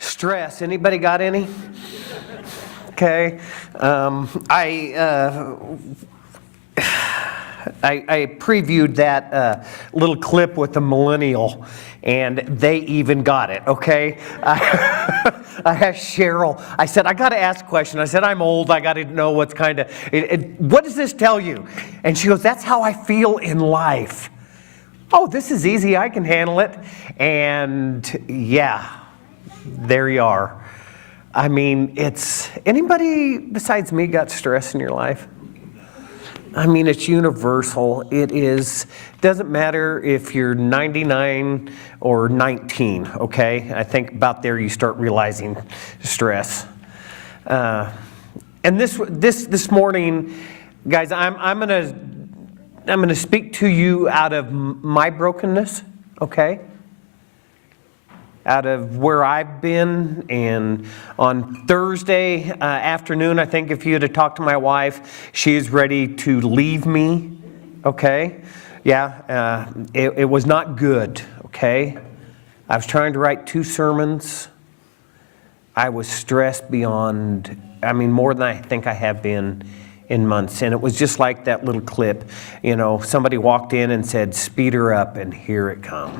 Stress. Anybody got any? Okay. I previewed that little clip with the millennial, and they even got it, okay? I asked Cheryl, I said, I got to ask a question. I said, I'm old, I got to know what's kind of, what does this tell you? And she goes, that's how I feel in life. Oh, this is easy, I can handle it. And yeah, there you are. I mean, anybody besides me got stress in your life? I mean, it's universal. Doesn't matter if you're 99 or 19, okay? I think about there you start realizing stress. And this morning, guys, I'm gonna speak to you out of my brokenness, okay? Out of where I've been. And on Thursday afternoon, I think if you had to talk to my wife, she is ready to leave me, okay? Yeah, it was not good, okay? I was trying to write 2 sermons. I was stressed beyond, more than I think I have been in months. And it was just like that little clip. You know, somebody walked in and said, speed her up, and here it comes.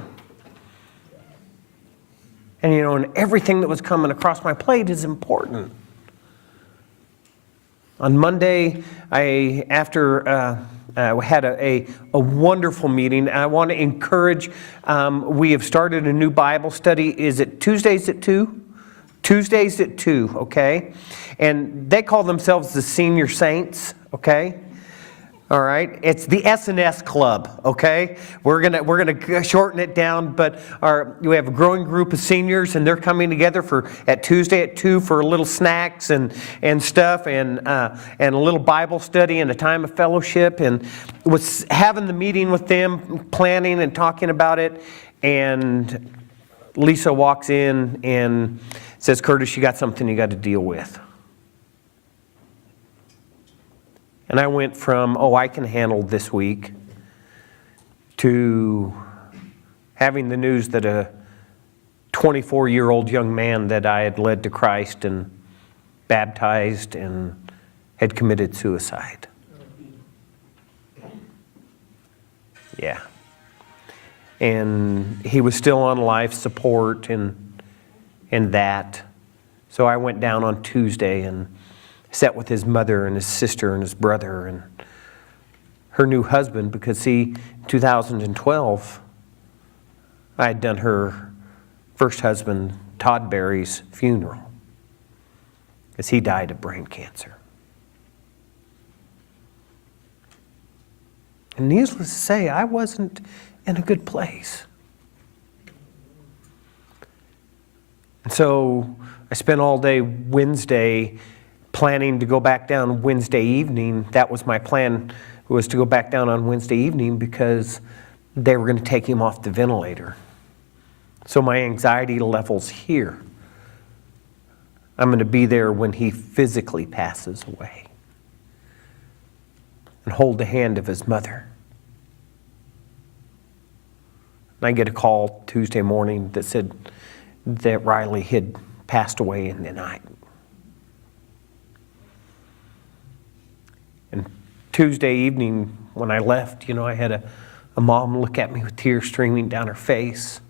And and everything that was coming across my plate is important. On Monday, I had a wonderful meeting. I want to encourage, we have started a new Bible study. Is it Tuesdays at 2? Tuesdays at 2, okay? And they call themselves the Senior Saints, okay? All right, it's the S&S Club, okay? We're gonna shorten it down, but we have a growing group of seniors, and they're coming together at Tuesday at 2 for little snacks and stuff, and a little Bible study and a time of fellowship, and was having the meeting with them, planning and talking about it, and Lisa walks in and says, Curtis, you got something you got to deal with. And I went from, I can handle this week, to having the news that a 24-year-old young man that I had led to Christ and baptized and had committed suicide. Yeah. And he was still on life support and that. So I went down on Tuesday and sat with his mother and his sister and his brother and her new husband, because in 2012, I had done her first husband, Todd Berry's funeral, as he died of brain cancer. And needless to say, I wasn't in a good place. And so I spent all day Wednesday planning to go back down Wednesday evening. That was my plan, was to go back down on Wednesday evening because they were going to take him off the ventilator. So my anxiety level's here. I'm going to be there when he physically passes away and hold the hand of his mother. And I get a call Tuesday morning that said that Riley had passed away in the night. And Tuesday evening when I left, I had a mom look at me with tears streaming down her face,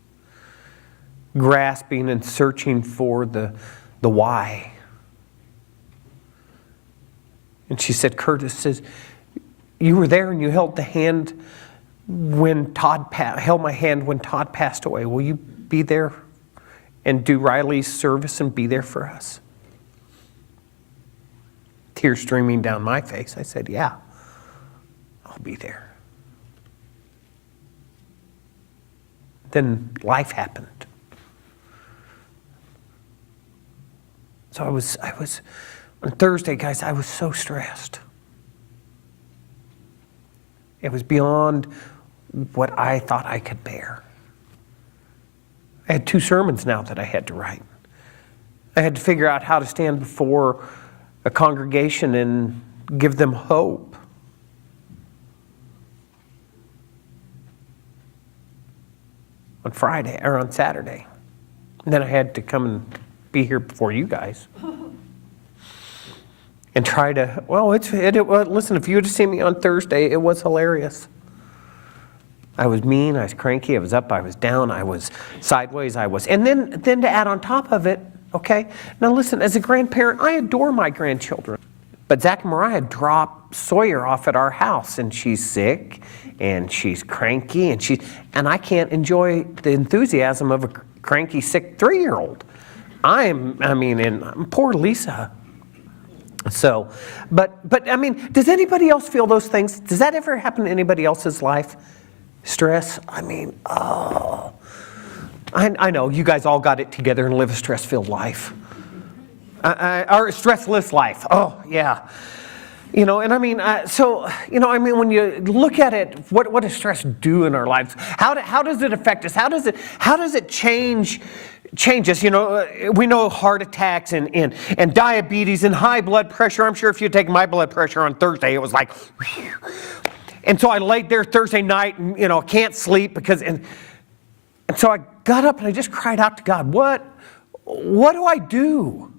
grasping and searching for the why. And she said, Curtis, says, you were there and you held the hand when held my hand when Todd passed away. Will you be there and do Riley's service and be there for us? Tears streaming down my face. I said, yeah, I'll be there. Then life happened. So I was on Thursday, guys, I was so stressed. It was beyond what I thought I could bear. I had 2 sermons now that I had to write. I had to figure out how to stand before a congregation and give them hope. On Friday or on Saturday. And then I had to come and be here before you guys. And try to, well, listen, if you would have seen me on Thursday, it was hilarious. I was mean, I was cranky, I was up, I was down, I was sideways, and then to add on top of it, okay? Now listen, as a grandparent, I adore my grandchildren. But Zach and Mariah dropped Sawyer off at our house, and she's sick, and she's cranky, and I can't enjoy the enthusiasm of a cranky, sick 3-year-old. And poor Lisa. So, but I mean, does anybody else feel those things? Does that ever happen in anybody else's life? Stress? I mean, oh. I know you guys all got it together and live a stress-filled life. Or a stressless life. Oh, yeah. And I mean, when you look at it, what does stress do in our lives? How does it affect us? How does it change us? We know heart attacks and diabetes and high blood pressure. I'm sure if you take my blood pressure on Thursday, it was like, whew. And so I laid there Thursday night and, can't sleep and so I got up and I just cried out to God, what do I do?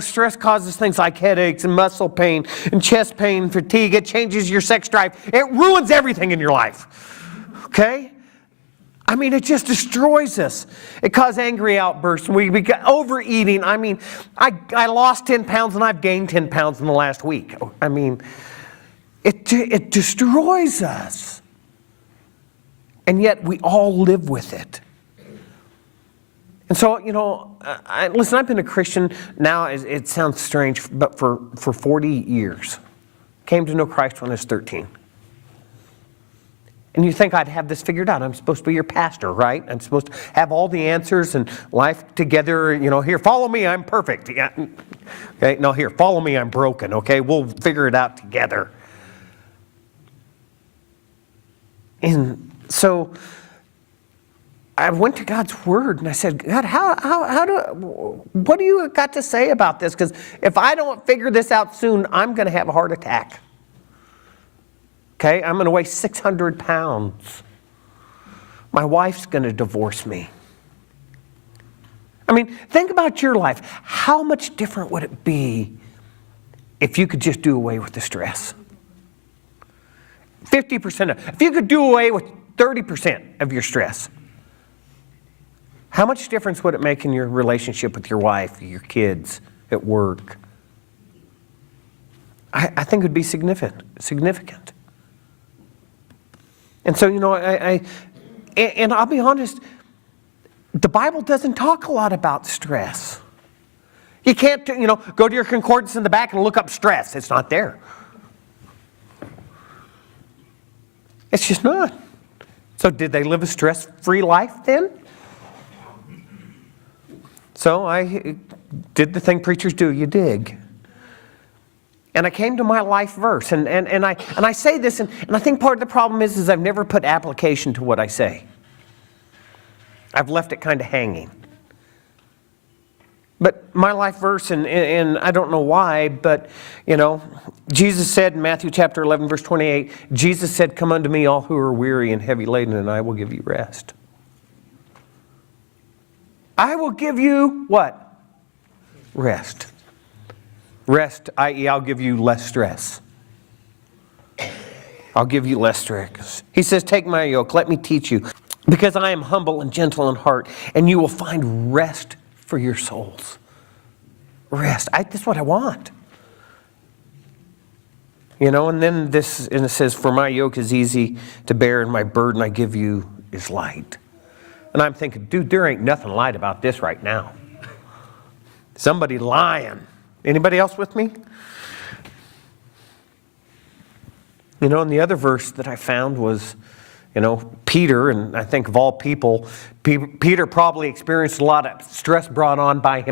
Stress causes things like headaches and muscle pain and chest pain, fatigue. It changes your sex drive. It ruins everything in your life. Okay? I mean, it just destroys us. It causes angry outbursts. We got overeating. I mean, I lost 10 pounds and I've gained 10 pounds in the last week. I mean, it destroys us. And yet we all live with it. And so, listen, I've been a Christian now, it sounds strange, but for 40 years. Came to know Christ when I was 13. And you think I'd have this figured out. I'm supposed to be your pastor, right? I'm supposed to have all the answers and life together. Here, follow me, I'm perfect. Yeah. Okay, no, here, follow me, I'm broken. Okay, we'll figure it out together. And so I went to God's Word and I said, God, what do you got to say about this? Because if I don't figure this out soon, I'm going to have a heart attack. Okay, I'm going to weigh 600 pounds. My wife's going to divorce me. I mean, think about your life. How much different would it be if you could just do away with the stress? 50% if you could do away with 30% of your stress, how much difference would it make in your relationship with your wife, your kids, at work? I think it would be significant. And so, and I'll be honest, the Bible doesn't talk a lot about stress. You can't, go to your concordance in the back and look up stress. It's not there. It's just not. So did they live a stress-free life then? So I did the thing preachers do, you dig. And I came to my life verse, and I say this, and I think part of the problem is I've never put application to what I say. I've left it kind of hanging. But my life verse, and I don't know why, but, Jesus said in Matthew chapter 11, verse 28, Jesus said, "Come unto me, all who are weary and heavy laden, and I will give you rest." I will give you what? Rest. Rest, i.e., I'll give you less stress. I'll give you less stress. He says, "Take my yoke, let me teach you, because I am humble and gentle in heart, and you will find rest for your souls." Rest. That's what I want. And then it says, "For my yoke is easy to bear, and my burden I give you is light." And I'm thinking, dude, there ain't nothing light about this right now. Somebody lying. Anybody else with me? And the other verse that I found was, Peter, and I think of all people, Peter probably experienced a lot of stress brought on by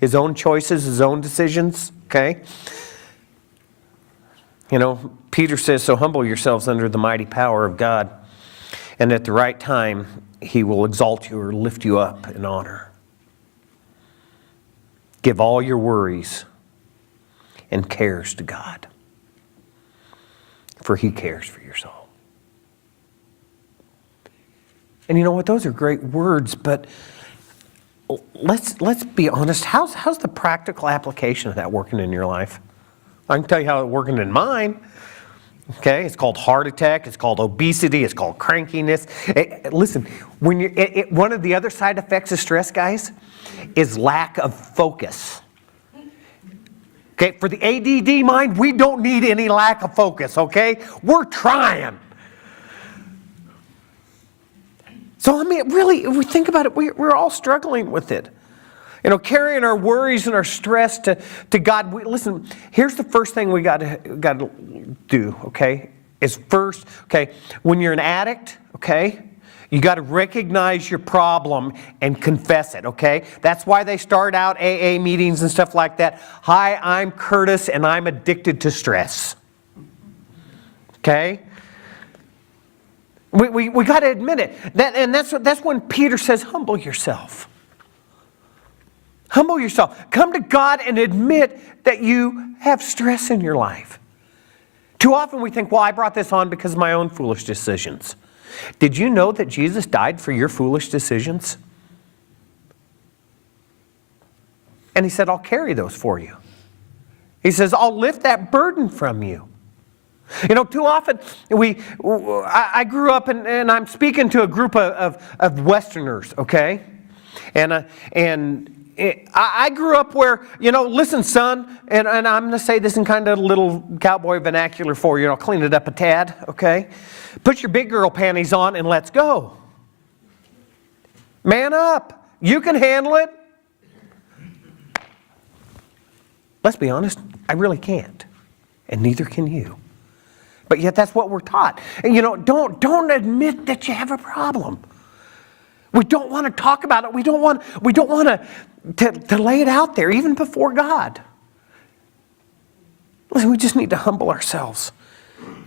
his own choices, his own decisions, okay? Peter says, "So humble yourselves under the mighty power of God, and at the right time He will exalt you or lift you up in honor. Give all your worries and cares to God, for He cares for your soul." And you know what? Those are great words, but let's be honest. How's the practical application of that working in your life? I can tell you how it's working in mine. Okay, it's called heart attack. It's called obesity. It's called crankiness. Listen, when one of the other side effects of stress, guys, is lack of focus. Okay, for the ADD mind, we don't need any lack of focus. Okay, we're trying. So I mean, really, if we think about it, we're all struggling with it. You know, carrying our worries and our stress to God. Listen, here's the first thing we got to do, okay, is first, okay, when you're an addict, okay, you got to recognize your problem and confess it, okay? That's why they start out AA meetings and stuff like that. Hi, I'm Curtis, and I'm addicted to stress. Okay? We got to admit it. That's when Peter says, humble yourself. Humble yourself. Come to God and admit that you have stress in your life. Too often we think, well, I brought this on because of my own foolish decisions. Did you know that Jesus died for your foolish decisions? And he said, I'll carry those for you. He says, I'll lift that burden from you. You know, too often I grew up and I'm speaking to a group of Westerners, okay? And I grew up where, you know, listen, son, and I'm going to say this in kind of a little cowboy vernacular for you. I'll clean it up a tad, okay? Put your big girl panties on and let's go. Man up. You can handle it. Let's be honest, I really can't. And neither can you. But yet that's what we're taught. And, you know, don't admit that you have a problem. We don't want to talk about it. We don't want to lay it out there, even before God. Listen, we just need to humble ourselves.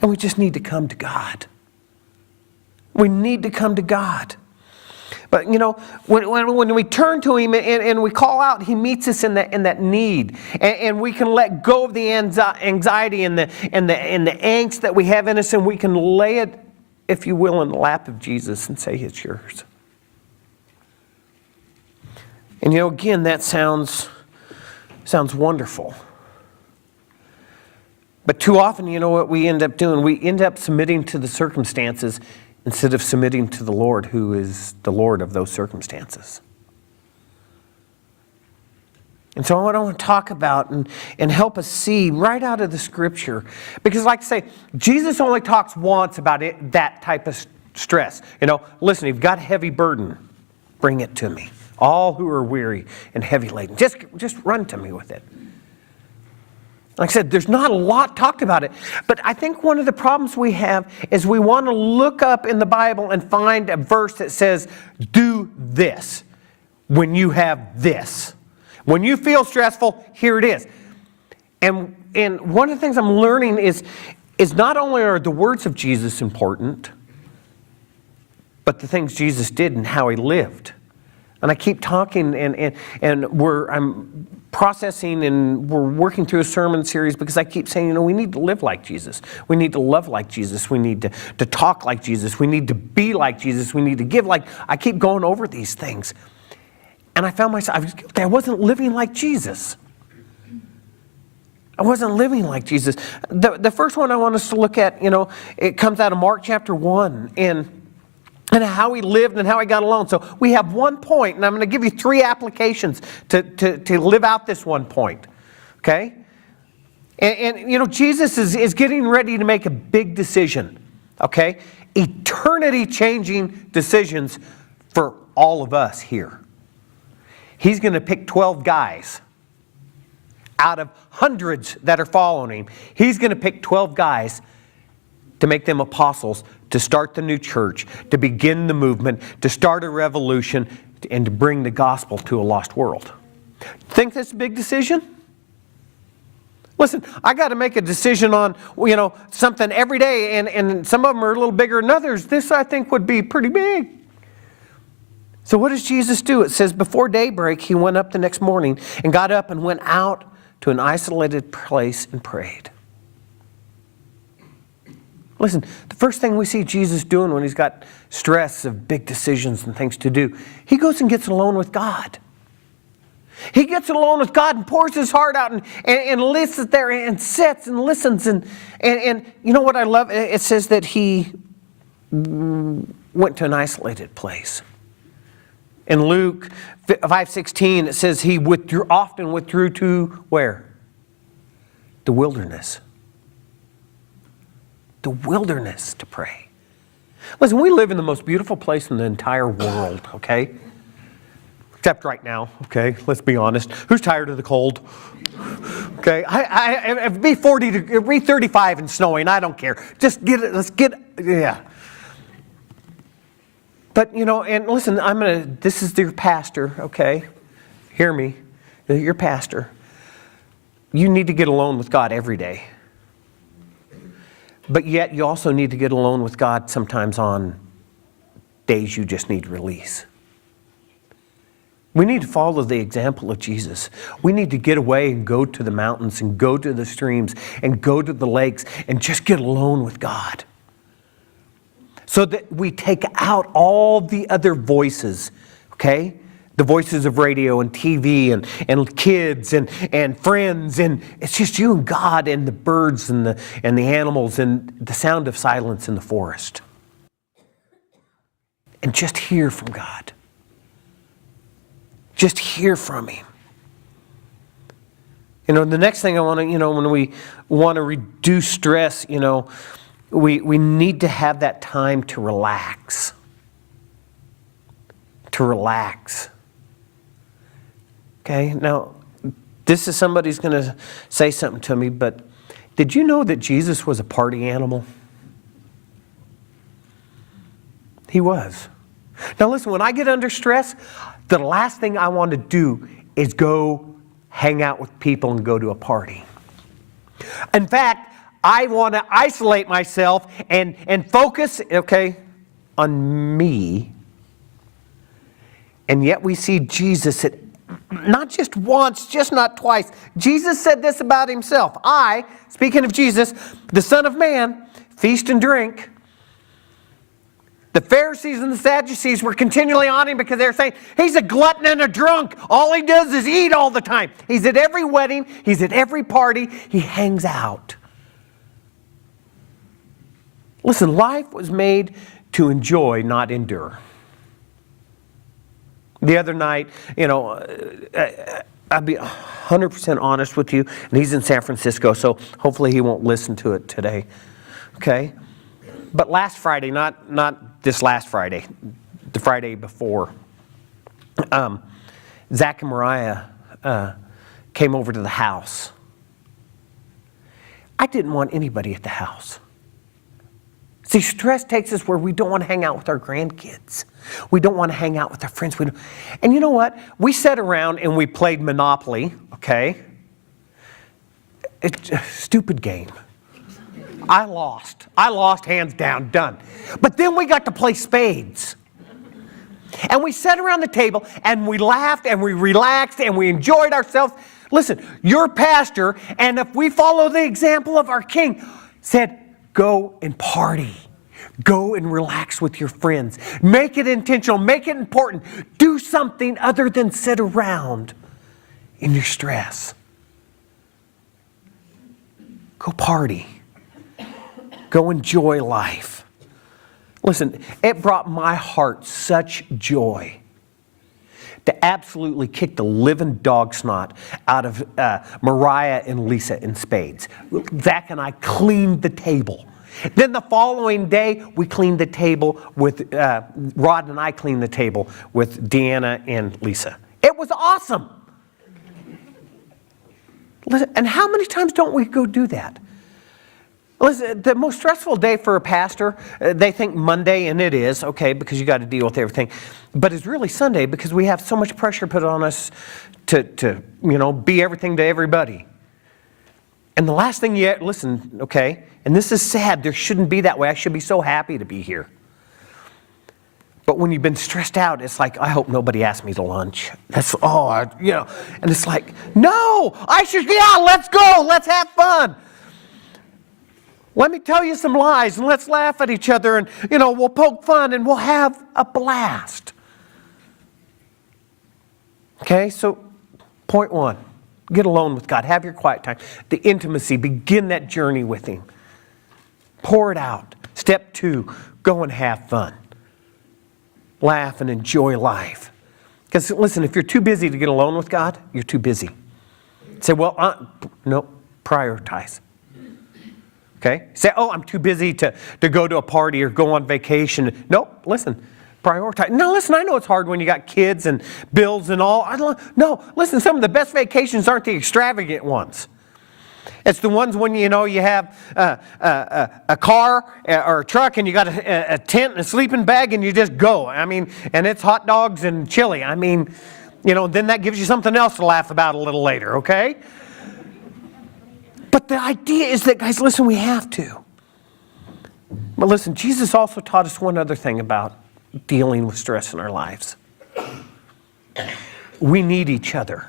And we just need to come to God. We need to come to God. But, you know, when we turn to Him and we call out, He meets us in that need. And we can let go of the anxiety and the angst that we have in us, and we can lay it, if you will, in the lap of Jesus and say, it's yours. And, you know, again, that sounds wonderful. But too often, you know what we end up doing? We end up submitting to the circumstances instead of submitting to the Lord, who is the Lord of those circumstances. And so I want to talk about and help us see right out of the Scripture. Because like I say, Jesus only talks once about that type of stress. You know, listen, you've got a heavy burden, bring it to me. All who are weary and heavy laden, just run to me with it. Like I said, there's not a lot talked about it. But I think one of the problems we have is we want to look up in the Bible and find a verse that says, do this when you have this. When you feel stressful, here it is. And one of the things I'm learning is not only are the words of Jesus important, but the things Jesus did and how He lived. And I keep talking, and I'm processing, and we're working through a sermon series because I keep saying, you know, we need to live like Jesus. We need to love like Jesus. We need to talk like Jesus. We need to be like Jesus. We need to give like. I keep going over these things. And I found myself, I wasn't living like Jesus. I wasn't living like Jesus. The first one I want us to look at, you know, it comes out of Mark chapter 1, and how He lived and how He got along. So we have one point, and I'm going to give you 3 applications to live out this one point. Okay? And you know, Jesus is getting ready to make a big decision. Okay? Eternity-changing decisions for all of us here. He's going to pick 12 guys out of hundreds that are following Him. He's going to pick 12 guys to make them apostles, to start the new church, to begin the movement, to start a revolution, and to bring the gospel to a lost world. Think that's a big decision? Listen, I got to make a decision on, you know, something every day, and some of them are a little bigger than others. This, I think, would be pretty big. So what does Jesus do? It says, before daybreak, He went up the next morning and got up and went out to an isolated place and prayed. Listen, the first thing we see Jesus doing when He's got stress of big decisions and things to do, He goes and gets alone with God. He gets alone with God and pours his heart out and listens there and sits and listens. And you know what I love? It says that he went to an isolated place. In Luke 5:16, it says he often withdrew to where? The wilderness. The wilderness to pray. Listen, we live in the most beautiful place in the entire world, okay? Except right now, okay? Let's be honest. Who's tired of the cold? Okay, it'd be 35 and snowing. I don't care. Just get it. Let's get. Yeah. But and listen, this is your pastor, okay? Hear me. Your pastor. You need to get alone with God every day. But yet you also need to get alone with God sometimes on days you just need release. We need to follow the example of Jesus. We need to get away and go to the mountains and go to the streams and go to the lakes and just get alone with God. So that we take out all the other voices, okay? The voices of radio and TV and kids and friends, and it's just you and God and the birds and the animals and the sound of silence in the forest. And just hear from God. Just hear from Him. The next thing I want to, when we want to reduce stress, we need to have that time to relax. To relax. Okay, now, this is somebody's going to say something to me, but did you know that Jesus was a party animal? He was. Now listen, when I get under stress, the last thing I want to do is go hang out with people and go to a party. In fact, I want to isolate myself and focus, okay, on me. And yet we see Jesus at not just once, just not twice. Jesus said this about himself. I, speaking of Jesus, the Son of Man, feast and drink. The Pharisees and the Sadducees were continually on him because they were saying, he's a glutton and a drunk. All he does is eat all the time. He's at every wedding. He's at every party. He hangs out. Listen, life was made to enjoy, not endure. The other night, I'll be 100% honest with you, and he's in San Francisco, so hopefully he won't listen to it today, okay? But last Friday, not this last Friday, the Friday before, Zach and Mariah came over to the house. I didn't want anybody at the house. See, stress takes us where we don't want to hang out with our grandkids. We don't want to hang out with our friends. And you know what? We sat around and we played Monopoly, okay? It's a stupid game. I lost. Hands down, done. But then we got to play spades. And we sat around the table and we laughed and we relaxed and we enjoyed ourselves. Listen, your pastor, and if we follow the example of our King, said, go and party. Go and relax with your friends. Make it intentional. Make it important. Do something other than sit around in your stress. Go party. Go enjoy life. Listen, it brought my heart such joy to absolutely kick the living dog snot out of Mariah and Lisa in spades. Zach and I cleaned the table. Then the following day, we cleaned the table with, Rod and I cleaned the table with Deanna and Lisa. It was awesome. Listen, and how many times don't we go do that? Listen, the most stressful day for a pastor, they think Monday, and it is, okay, because you got to deal with everything. But it's really Sunday because we have so much pressure put on us to be everything to everybody. And the last thing listen, okay, and this is sad. There shouldn't be that way. I should be so happy to be here. But when you've been stressed out, it's like, I hope nobody asks me to lunch. That's all, and it's like, no, let's go, let's have fun. Let me tell you some lies, and let's laugh at each other, and, we'll poke fun, and we'll have a blast. Okay, so Point one, get alone with God. Have your quiet time. The intimacy, begin that journey with Him. Pour it out. Step two, go and have fun. Laugh and enjoy life. Because listen, if you're too busy to get alone with God, you're too busy. Say, well, no, prioritize. Okay? Say, oh, I'm too busy to go to a party or go on vacation. Nope, listen, prioritize. No, listen, I know it's hard when you got kids and bills and all. No, listen, some of the best vacations aren't the extravagant ones. It's the ones when, you have a car or a truck and you got a tent and a sleeping bag and you just go. And it's hot dogs and chili. Then that gives you something else to laugh about a little later, okay? But the idea is that, guys, listen, we have to. But listen, Jesus also taught us one other thing about dealing with stress in our lives. We need each other.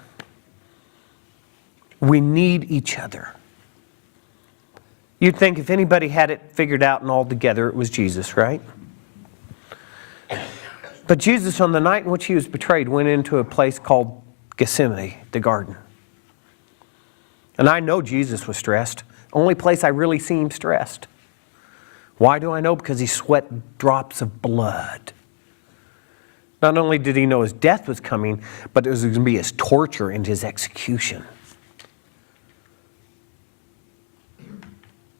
We need each other. You'd think if anybody had it figured out and all together, it was Jesus, right? But Jesus, on the night in which He was betrayed, went into a place called Gethsemane, the garden. And I know Jesus was stressed. Only place I really see Him stressed. Why do I know? Because He sweat drops of blood. Not only did He know His death was coming, but it was going to be His torture and His execution.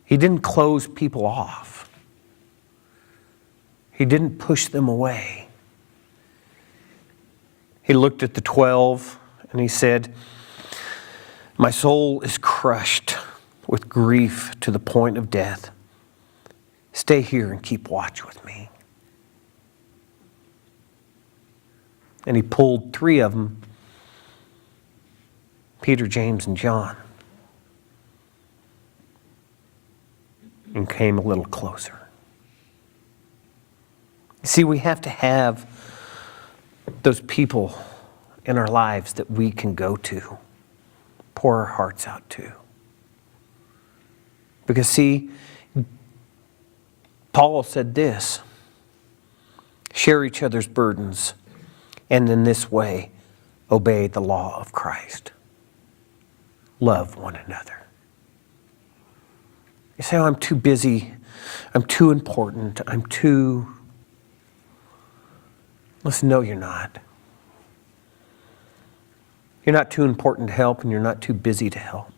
He didn't close people off. He didn't push them away. He looked at the 12 and He said, my soul is crushed with grief to the point of death. Stay here and keep watch with me. And He pulled 3 of them, Peter, James, and John, and came a little closer. See, we have to have those people in our lives that we can go to, pour our hearts out to. Because see, Paul said this, share each other's burdens, and in this way, obey the law of Christ. Love one another. You say, oh, I'm too busy, I'm too important, I'm too... Listen, no, you're not. You're not too important to help, and you're not too busy to help.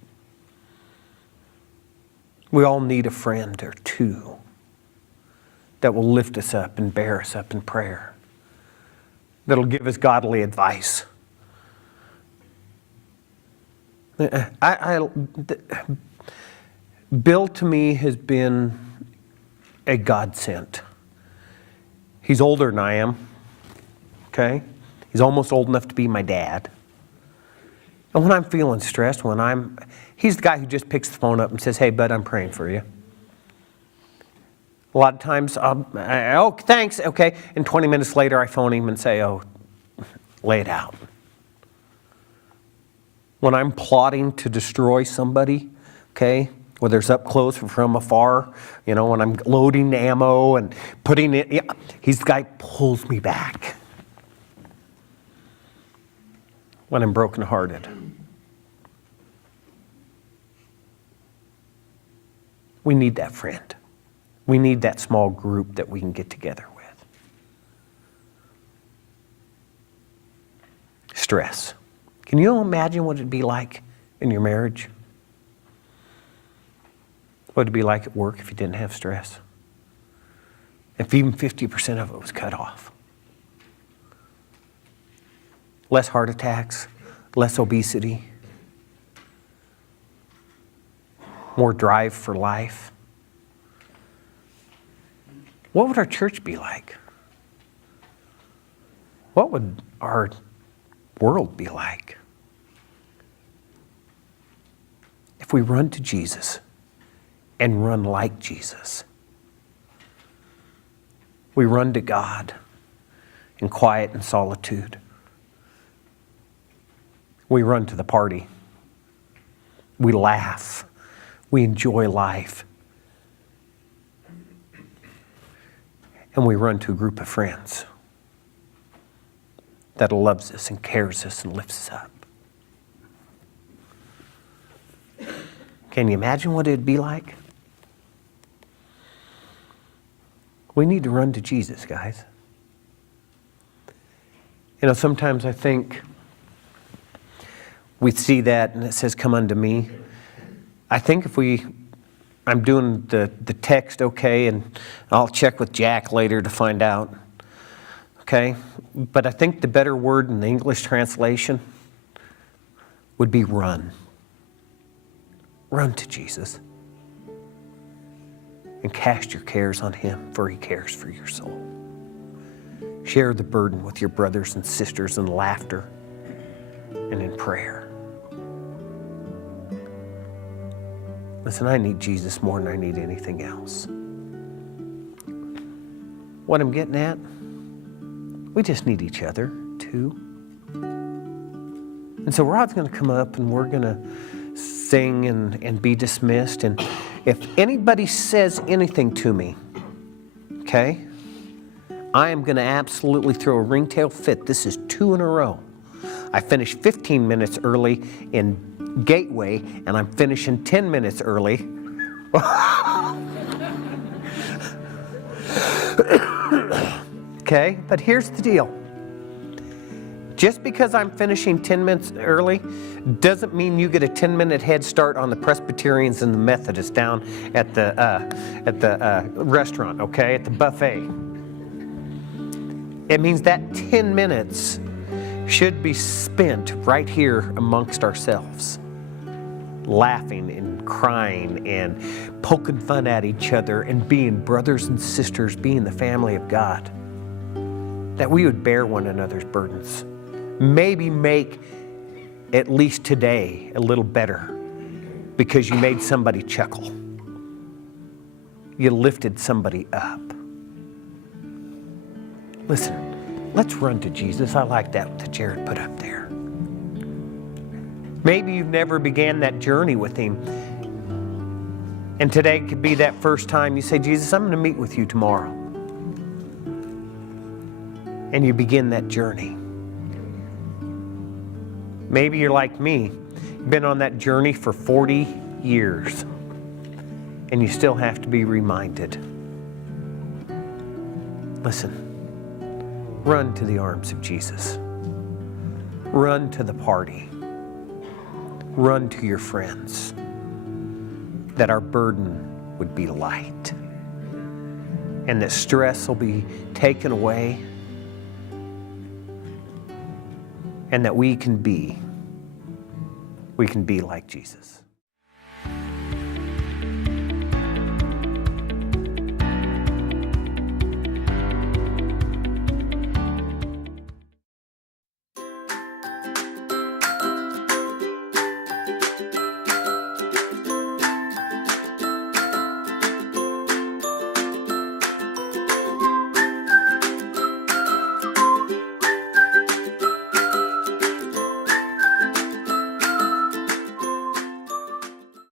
We all need a friend or two that will lift us up and bear us up in prayer, that'll give us godly advice. Bill, to me, has been a godsend. He's older than I am, okay? He's almost old enough to be my dad. And when I'm feeling stressed, he's the guy who just picks the phone up and says, hey, bud, I'm praying for you. A lot of times, oh, thanks, okay. And 20 minutes later, I phone him and say, oh, lay it out. When I'm plotting to destroy somebody, okay, whether it's up close or from afar, when I'm loading ammo and putting it, he's the guy who pulls me back when I'm brokenhearted. We need that friend. We need that small group that we can get together with. Stress. Can you imagine what it'd be like in your marriage? What it'd be like at work if you didn't have stress? If even 50% of it was cut off. Less heart attacks, less obesity, more drive for life. What would our church be like? What would our world be like? If we run to Jesus and run like Jesus. We run to God in quiet and solitude. We run to the party. We laugh. We enjoy life. And we run to a group of friends that loves us and cares us and lifts us up. Can you imagine what it'd be like? We need to run to Jesus, guys. You know, sometimes I think we see that and it says, come unto me. I think I'm doing the text okay, and I'll check with Jack later to find out. Okay? But I think the better word in the English translation would be run. Run to Jesus. And cast your cares on him, for he cares for your soul. Share the burden with your brothers and sisters in laughter and in prayer. Listen, I need Jesus more than I need anything else. What I'm getting at, we just need each other too. And so Rod's going to come up and we're going to sing and be dismissed. And if anybody says anything to me, okay, I am going to absolutely throw a ringtail fit. This is 2 in a row. I finished 15 minutes early in Gateway, and I'm finishing 10 minutes early. Okay, but here's the deal. Just because I'm finishing 10 minutes early doesn't mean you get a 10-minute head start on the Presbyterians and the Methodists down at the restaurant, okay, at the buffet. It means that 10 minutes should be spent right here amongst ourselves, laughing and crying and poking fun at each other and being brothers and sisters, being the family of God, that we would bear one another's burdens. Maybe make at least today a little better because you made somebody chuckle. You lifted somebody up. Listen, let's run to Jesus. I like that Jared put up there. Maybe you've never began that journey with him. And today could be that first time you say, Jesus, I'm going to meet with you tomorrow. And you begin that journey. Maybe you're like me. You've been on that journey for 40 years. And you still have to be reminded. Listen. Run to the arms of Jesus. Run to the party. Run to your friends. That our burden would be light. And that stress will be taken away. And that we can be like Jesus.